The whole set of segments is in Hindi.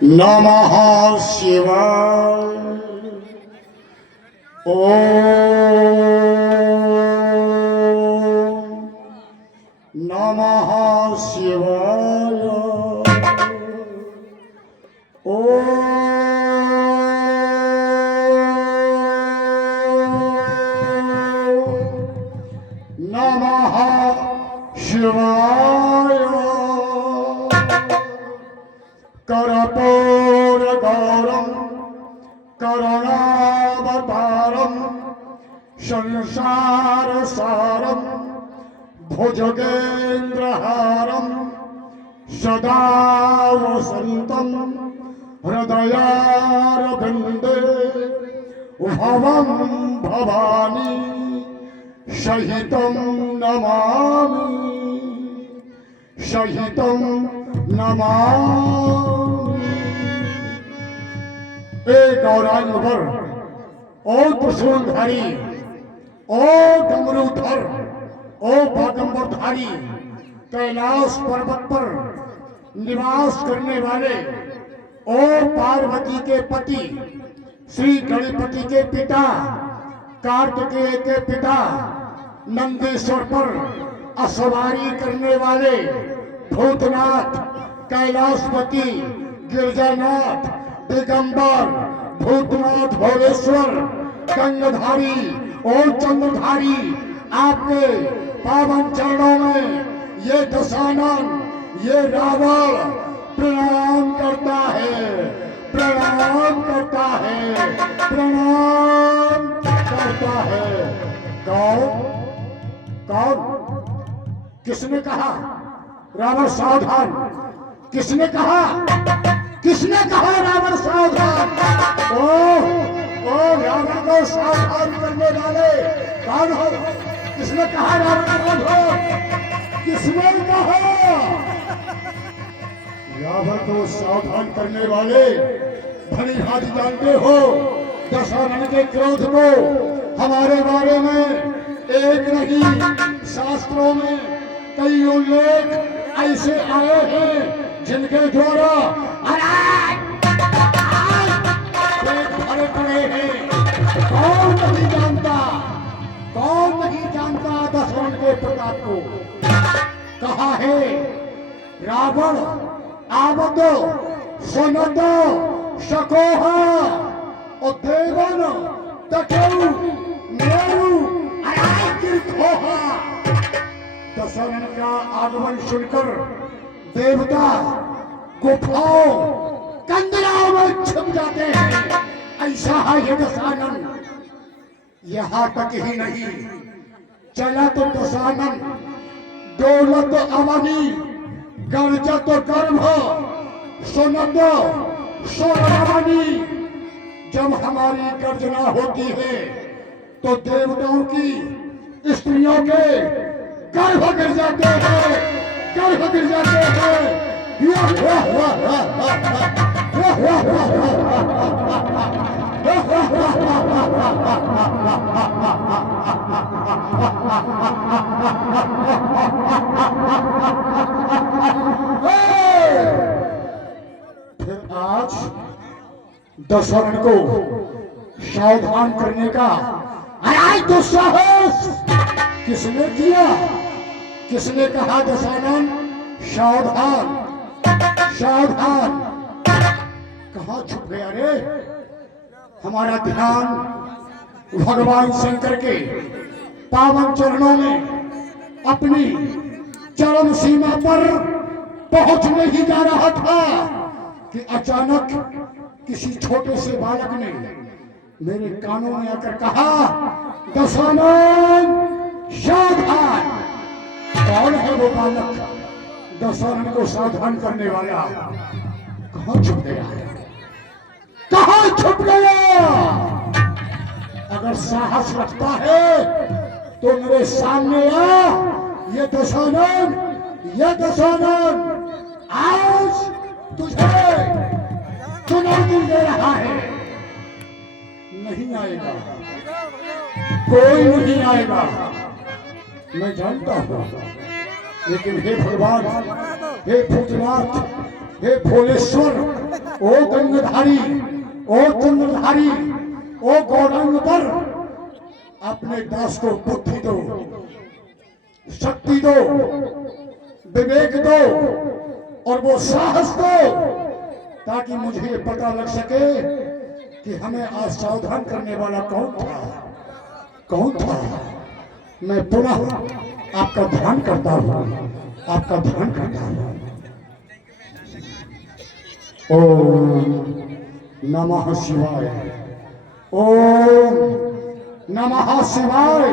नमः शिवाय। ओम नमः शिवाय। ओम नमः शिवाय। कर्पूरगौरं करुणावतारं संसारसारं भुजगेन्द्रहारं सदा वसन्तं हृदयारविन्दे भवं भवानी सहितं नमामि सहितं नमामि। ए गौरांग वर ओ त्रिशूलधारी ओ डमरूधर ओ बागंबरधारी कैलाश पर्वत पर निवास करने वाले ओ पार्वती के पति श्री गणपति के पिता कार्तिकेय के पिता नंदीश्वर पर असवारी करने वाले भूतनाथ कैलाशपति गिरजानाथ दिगंबर भूतनाथ भोलेश्वर गंगधारी और चंद्रधारी आपके पावन चरणों में ये दशानन ये रावण प्रणाम करता है प्रणाम करता है प्रणाम करता है। कौन कौन किसने कहा रावण सावधान? किसने कहा रावण सावधान? ओ रावण को सावधान करने वाले कौन हो? किसने कहा रावण कौन हो? किसने कहा? रावण को सावधान करने वाले भली भांति जानते हो दशानन के क्रोध को। हमारे बारे में एक नहीं शास्त्रों में कई उल्लेख ऐसे आए हैं जिनके द्वारा भरे पड़े हैं। कौन नहीं जानता दशानन के प्रताप को। कहा है रावण आवत सुनत सकोह और देवन तकेऊ मेरू खोहा। दशानन का आगमन सुनकर देवता गुफाओं कंदराओं में छुप जाते हैं। ऐसा है ये दशानन। यहाँ तक ही नहीं चला तो दशानन दौलत अवनी गर्जत गर्भ सुनत सोरवनी। जब हमारी गर्जना होती है तो देवताओं की स्त्रियों के गर्भ गिर जाते हैं गर्भ गिर जाते हैं। फिर आज दशानन को सावधान करने का दुस्साहस किसने किया? किसने कहा दशानन सावधान सावधान? कहाँ छुप गया रे? हमारा ध्यान भगवान शंकर के पावन चरणों में अपनी चरम सीमा पर पहुंचने ही जा रहा था कि अचानक किसी छोटे से बालक ने मेरे कानों में आकर कहा दशानन सावधान। कौन है वो बालक दशानन को सावधान करने वाला? कहाँ छुप गया? कहाँ छुप गया? अगर साहस रखता है तो मेरे सामने आ। ये दशानन आज तुझे चुनौती दे रहा है। नहीं आएगा, कोई नहीं आएगा, मैं जानता हूं। लेकिन हे भगवान, हे भूतनाथ, हे भोलेश्वर, ओ गंगधारी, ओ चंद्रधारी, ओ गौरांग पर अपने दास को बुद्धि दो, शक्ति दो, विवेक दो और वो साहस दो, ताकि मुझे ये पता लग सके कि हमें आज सावधान करने वाला कौन था, कौन था। मैं पुनः आपका ध्यान करता हूँ, आपका ध्यान करता हूँ। ओम नमः शिवाय, ओम नमः शिवाय,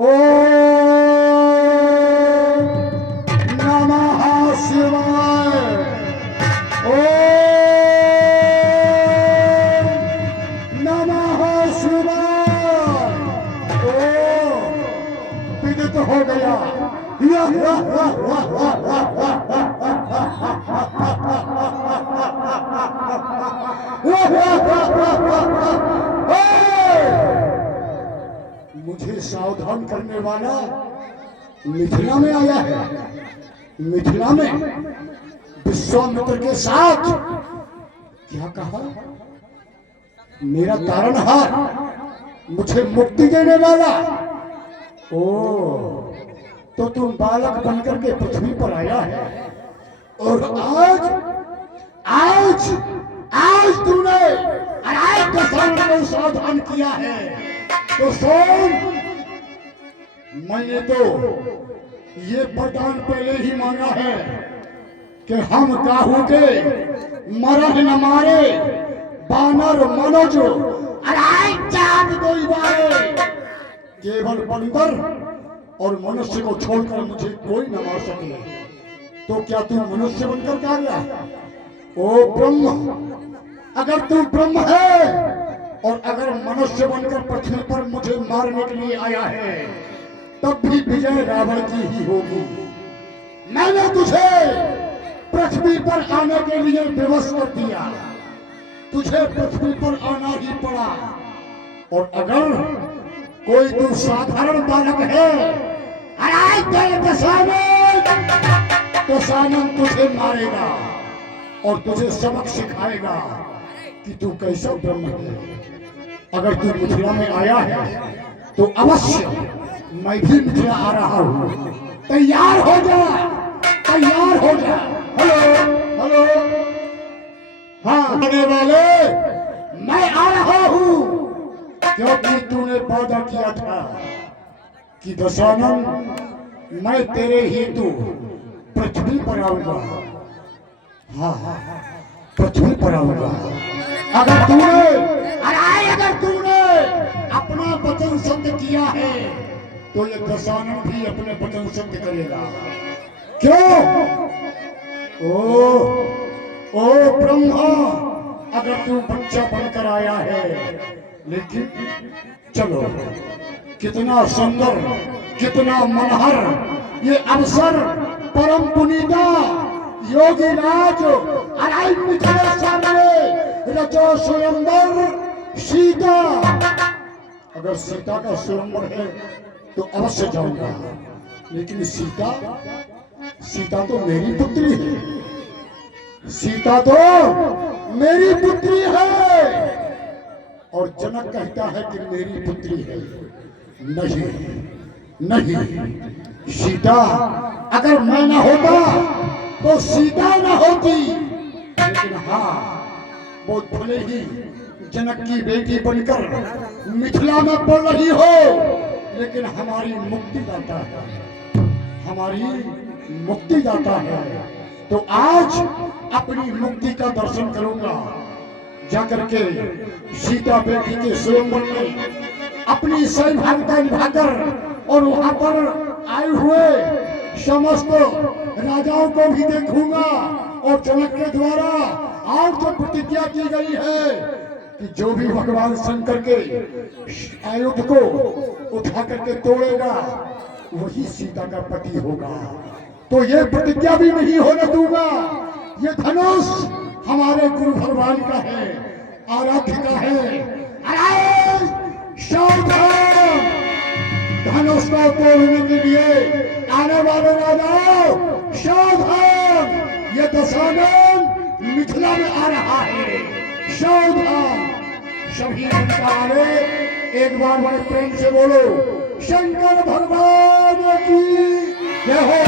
ओम नमः शिवाय, ओम नमः शिवाय। ओम विदित हो गया। मुझे सावधान करने वाला मिथिला में आया है, मिथिला में विश्वामित्र के साथ। क्या कहा? मेरा तारणहार, मुझे मुक्ति देने वाला। ओ, तो तुम बालक बनकर के पृथ्वी पर आया है और आज आज आज तूने आज दशरथ को सावधान किया है। तो सुन, मैंने तो ये वरदान पहले ही मांगा है कि हम काहू के मरह न मारे, बानर मनोज केवल बंदर और मनुष्य को छोड़कर मुझे कोई न मार सके। तो क्या तू मनुष्य बनकर क्या गया? ओ ब्रह्म, अगर तू ब्रह्म है और अगर मनुष्य बनकर पृथ्वी पर मुझे मारने के लिए आया है, तब भी विजय रावण की ही होगी। मैंने तुझे पृथ्वी पर आने के लिए विवश कर दिया, तुझे पृथ्वी पर आना ही पड़ा। और अगर कोई तू साधारण बालक है, तो सानंद तुझे मारेगा और तुझे सबक सिखाएगा कि तू कैसा ब्रह्म है। अगर तू मिथिला में आया है तो अवश्य मैं भी मिथिला आ रहा हूँ। तैयार हो जा, तैयार हो जा। हेलो हेलो, हाँ आने वाले, मैं आ रहा हूँ, क्योंकि तूने वादा किया था कि दशानन मैं तेरे हेतु पृथ्वी पर आऊंगा। हाँ पृथ्वी पर आऊंगा। अगर तूने अपना वचन सिद्ध किया है तो ये दशानन भी अपने वचन सिद्ध करेगा। क्यों? ओ ब्रह्मा, अगर तू बच्चा बनकर आया है, लेकिन चलो, कितना सुंदर, कितना मनहर ये अवसर परम पुनीता योगी राज रचो स्वयंवर सीता। अगर सीता का स्वयंवर है तो अवश्य जाऊंगा, लेकिन सीता तो मेरी पुत्री है, सीता तो मेरी पुत्री है। और जनक कहता है कि मेरी पुत्री है। नहीं नहीं, सीता अगर मैं न होता तो सीता न होती, लेकिन हाँ, वो भले ही जनक की बेटी बनकर मिथिला में पड़ रही हो, लेकिन हमारी मुक्ति दाता है, हमारी मुक्ति दाता है। तो आज अपनी मुक्ति का दर्शन करूंगा, जाकर के सीता बेटी के स्वयंवर में अपनी सहभागिता निभाकर और वहां पर आए हुए समस्त राजाओं को भी देखूंगा। और जनक के द्वारा आज जो प्रतिज्ञा की गई है कि जो भी भगवान शंकर के आयुध को उठा करके तोड़ेगा वही सीता का पति होगा। तो ये प्रतिज्ञा भी नहीं होने दूंगा। ये धनुष हमारे गुरु भगवान का है, आराध्य का है। अरे सावधान, धनुष को तोड़ने के लिए आने वाले राजाओं सावधान, ये दशानन मिथिला में आ रहा है। सावधान सभी जनता वाले, एक बार बड़े प्रेम से बोलो शंकर भगवान की जय हो।